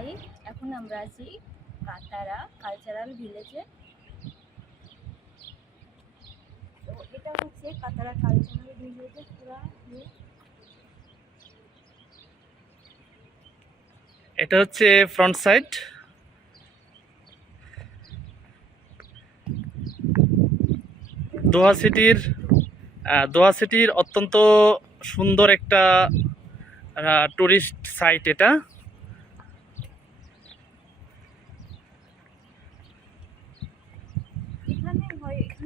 High এখন আমরা আছি কাতারা কালচারাল ভিলেজে তো এটা হচ্ছে কাতারা কালচারাল ভিলেজের পুরা এটা হচ্ছে ফ্রন্ট সাইড দোহা সিটির দোহা সিটির অত্যন্ত সুন্দর একটা টুরিস্ট সাইট এটা।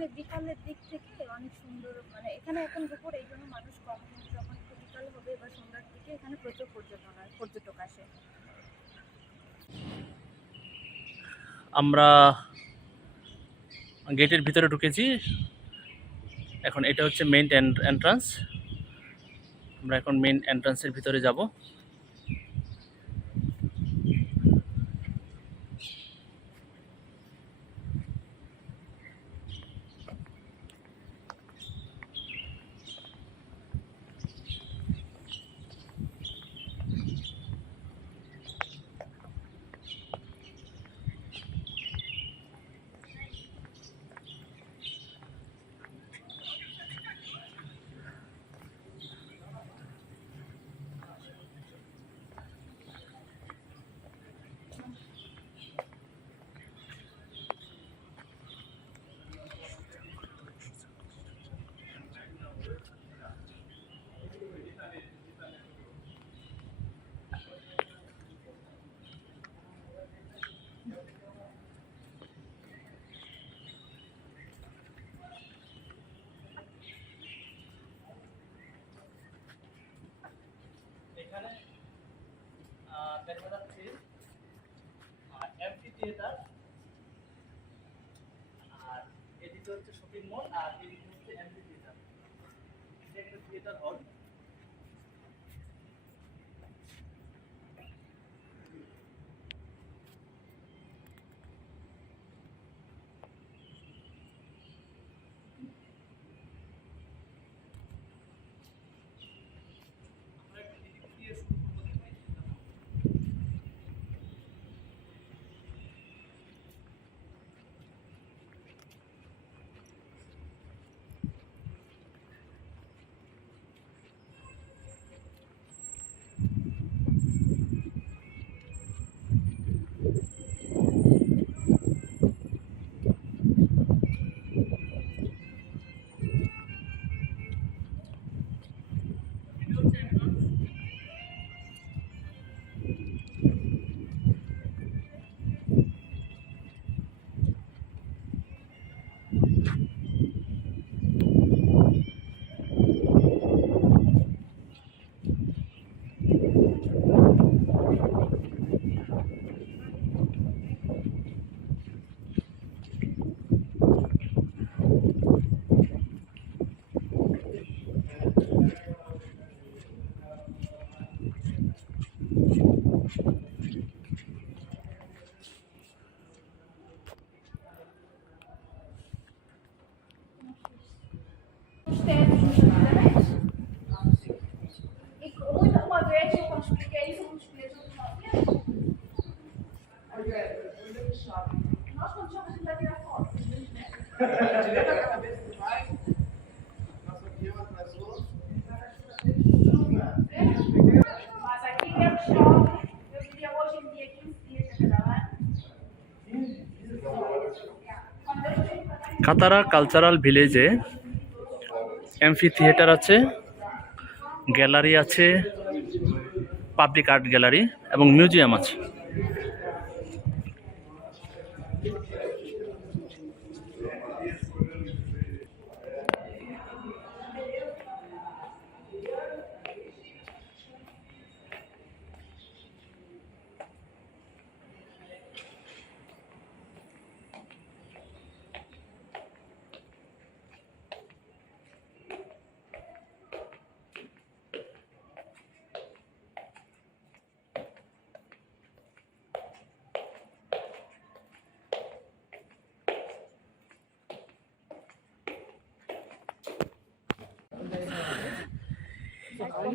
এখানে বিকালের দিক থেকে অনেক সুন্দর মানে এখানে এখন দুপুর, এই জন্য মানুষ কম যখন একটু বিকাল হবে বা সন্ধ্যার দিকে এখানে প্রচুর পর্যটন হয়, পর্যটক আসে। আমরা গেটের ভিতরে ঢুকেছি। এখন এটা হচ্ছে মেইন এন্ট্রান্স আমরা এখন মেইন এন্ট্রান্সের ভিতরে যাব। এখানে দেখা যাচ্ছে এমপি থিয়েটার আর এদিকে হচ্ছে শপিং মল আর এদিকে হচ্ছে এমপি থিয়েটার এটা একটা থিয়েটার হল কাতারা কালচারাল ভিলেজে এমফি থিয়েটার আছে গ্যালারি আছে পাবলিক আর্ট গ্যালারি এবং মিউজিয়াম আছে।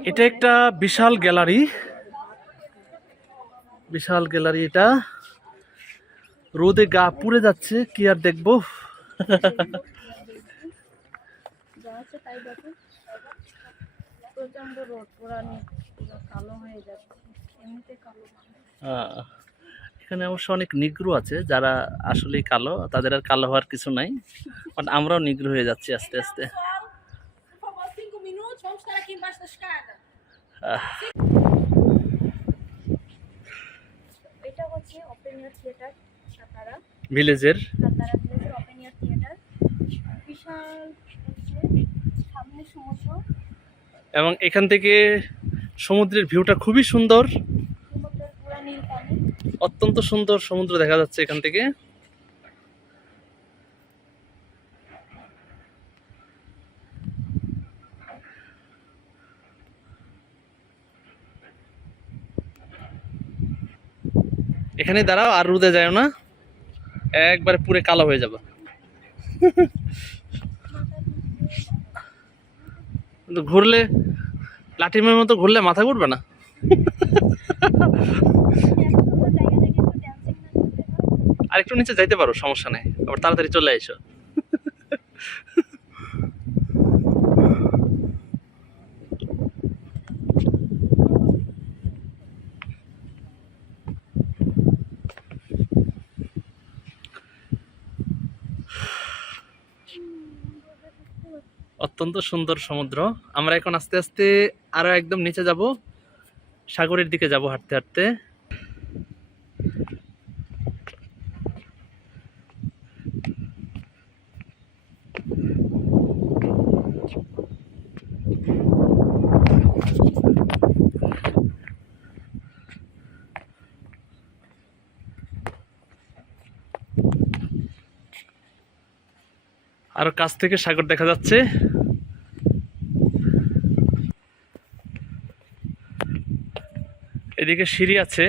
এটা একটা বিশাল গ্যালারি। বিশাল গ্যালারি এটা। রোদে গা পুড়ে যাচ্ছে কি আর দেখব? এখানে অবশ্য অনেক নিগ্রো আছে যারা আসলেই কালো তাদের আর কালো হওয়ার কিছু নাই। বাট আমরাও নিগ্রো হয়ে যাচ্ছি আস্তে আস্তে। Escada. এটা হচ্ছে ওপেন এয়ার থিয়েটার সাতারা ভিলেজের সাতারা ভিলেজের ওপেন এয়ার থিয়েটার বিশাল সামনে সমুদ্র। এবং এখান থেকে সমুদ্রের ভিউটা খুবই সুন্দর। অত্যন্ত সুন্দর সমুদ্র দেখা যাচ্ছে এখান থেকে। এখানে দাঁড়াও, আর রুদে যায় না। একবারে পুরে কালো হয়ে যাবে। ঘুরলে, লাঠিমের মতো ঘুরলে মাথা ঘুরবে না? আর একটু নিচে যাইতে পারো, সমস্যা নেই। আবার তাড়াতাড়ি চলে এসো অত্যন্ত সুন্দর সমুদ্র। আমরা এখন আস্তে আস্তে আরও একদম নিচে যাব। সাগরের দিকে যাব হাঁটতে হাঁটতে। আরও কাছ থেকে সাগর দেখা যাচ্ছে। এদিকে সিঁড়ি আছে।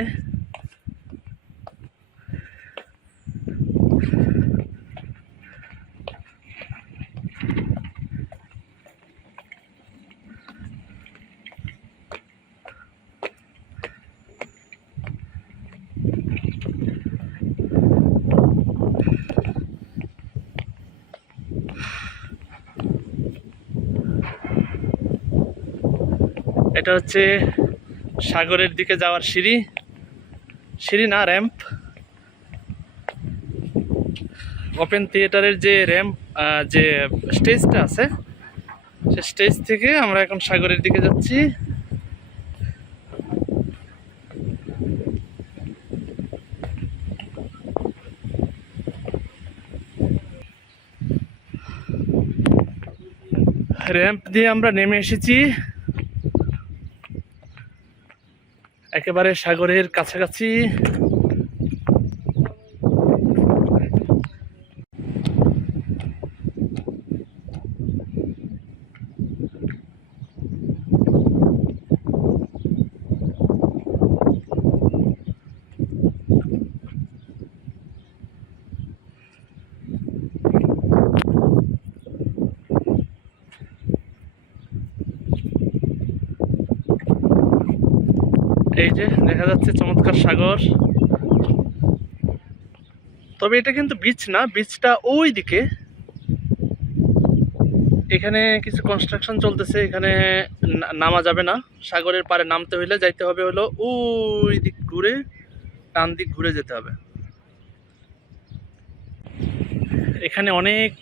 এটা হচ্ছে সাগরের দিকে যাওয়ার সিঁড়ি। সিঁড়ি না র্যাম্প ওপেন থিয়েটারের যে র্যাম্প যে স্টেজটা আছে, সে স্টেজ থেকে আমরা এখন সাগরের দিকে যাচ্ছি। র্যাম্প দিয়ে আমরা নেমে এসেছি। একেবারে সাগরের কাছাকাছি এই যে, দেখা যাচ্ছে চমৎকার সাগর। তবে এটা কিন্তু বিচ না বিচটা ওই দিকে এখানে কিছু কনস্ট্রাকশন চলতেছে, এখানে নামা যাবে না। সাগরের পারে নামতে হইলে যাইতে হবে হলো ওই দিক ঘুরে ডান দিক ঘুরে যেতে হবে। এখানে অনেক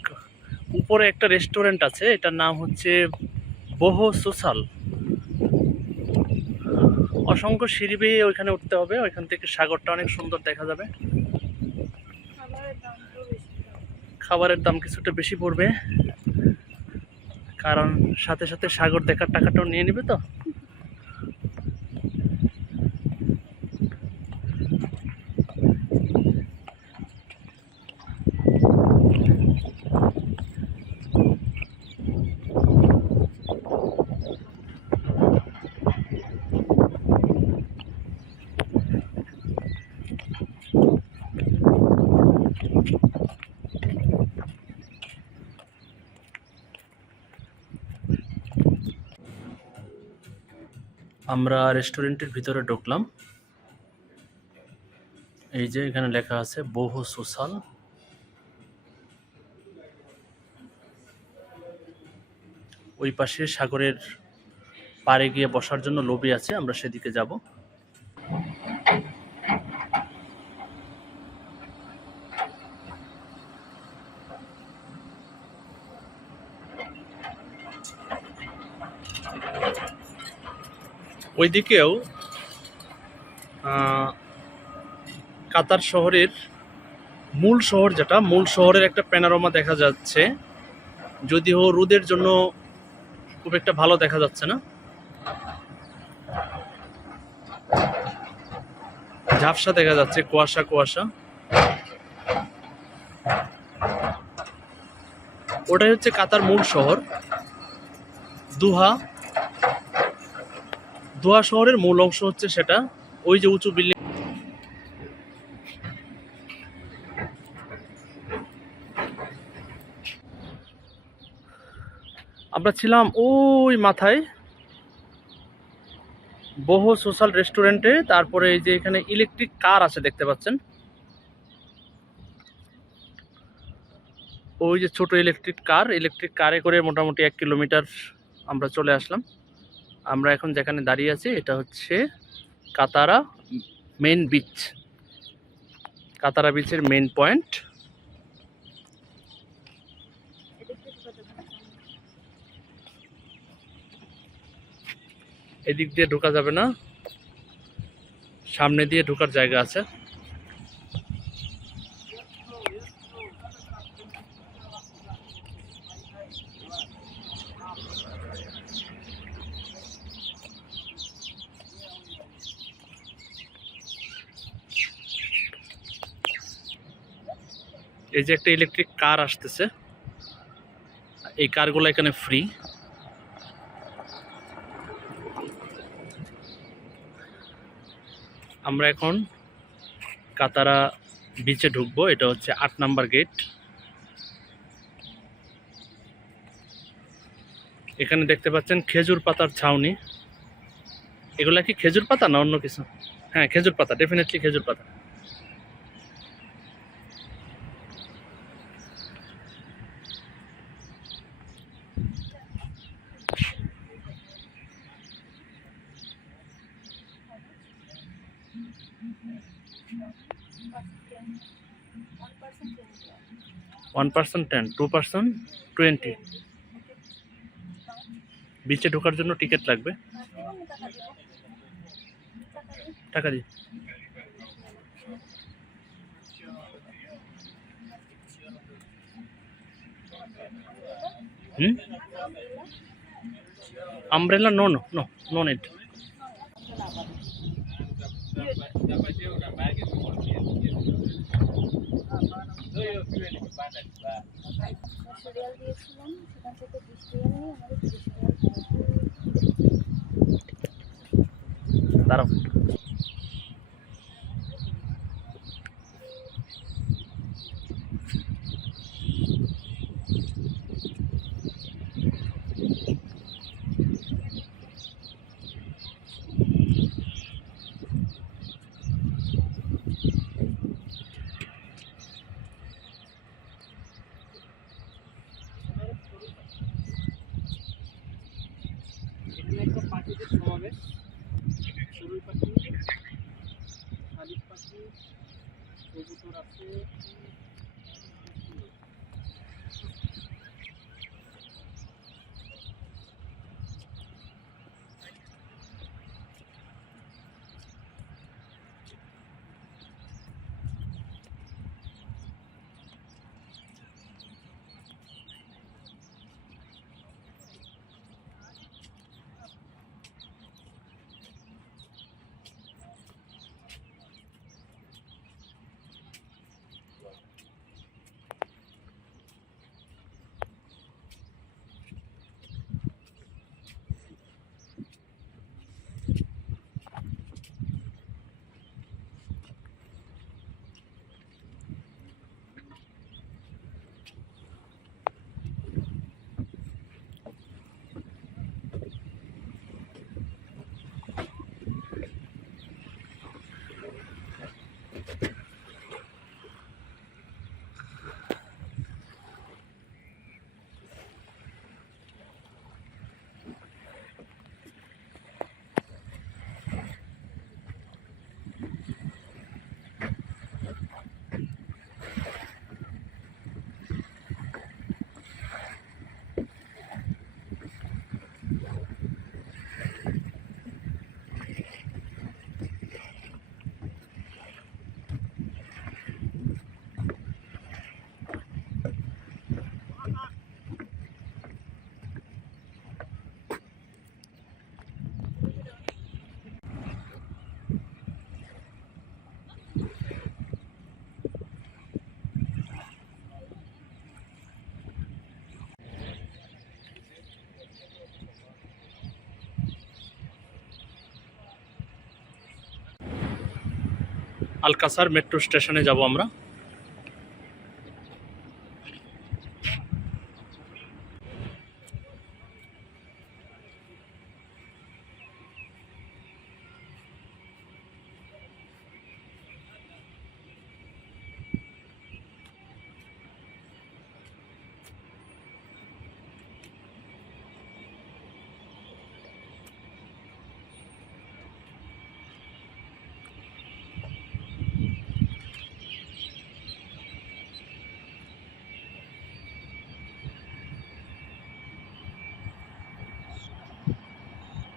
উপরে একটা রেস্টুরেন্ট আছে, এটার নাম হচ্ছে বহু সোশ্যাল অসংখ্য সিঁড়ি বেয়ে ওইখানে উঠতে হবে। ওইখান থেকে সাগরটা অনেক সুন্দর দেখা যাবে। খাবারের দাম কিছুটা বেশি পড়বে। কারণ সাথে সাথে সাগর দেখার টাকাটাও নিয়ে নেবে তো? আমরা রেস্টুরেন্টের ভিতরে ঢুকলাম। এই যে এখানে লেখা আছে, বহু সোশ্যাল ওই পাশে সাগরের পাড়ে গিয়ে বসার জন্য লবি আছে, আমরা সেদিকে যাব। ওইদিকেও কাতার শহরের মূল শহর যেটা, মূল শহরের একটা প্যানারোমা দেখা যাচ্ছে। যদিও রোদের জন্য খুব একটা ভালো দেখা যাচ্ছে না। ঝাপসা দেখা যাচ্ছে, কুয়াশা কুয়াশা। ওটাই হচ্ছে কাতার মূল শহর। দুহা দুহা শহরের মূল অংশ হচ্ছে সেটা, ওই যে উঁচু বিল্ডিং আমরা ছিলাম ওই মাথায়, বহু সোশ্যাল রেস্টুরেন্টে তারপরে এই যে এখানে ইলেকট্রিক কার আছে দেখতে পাচ্ছেন। ওই যে ছোট ইলেকট্রিক কার ইলেকট্রিক কারে করে মোটামুটি এক কিলোমিটার আমরা চলে আসলাম। আমরা এখন যেখানে দাঁড়িয়ে আছি, এটা হচ্ছে কাতারা মেন বিচ। কাতারা বিচের মেন পয়েন্ট। এদিক দিয়ে ঢোকা যাবে না। সামনে দিয়ে ঢোকার জায়গা আছে। এই যে একটা ইলেকট্রিক কার আসতেছে, এই কারগুলো এখানে ফ্রি আমরা এখন কাতারা বিচে ঢুকবো, এটা হচ্ছে আট নাম্বার গেট এখানে দেখতে পাচ্ছেন খেজুর পাতার ছাউনি। এগুলা কি খেজুর পাতা না অন্য কিছু? হ্যাঁ খেজুর পাতা ডেফিনেটলি খেজুর পাতা। One percent ten two percent twenty বিচে ঢোকার জন্য টিকিট লাগবে। টাকা দিই হুম? Umbrella no no no no net একশো রিয়াল সেখান থেকে নিয়ে আমাদের আলকাসার মেট্রো স্টেশনে যাব আমরা।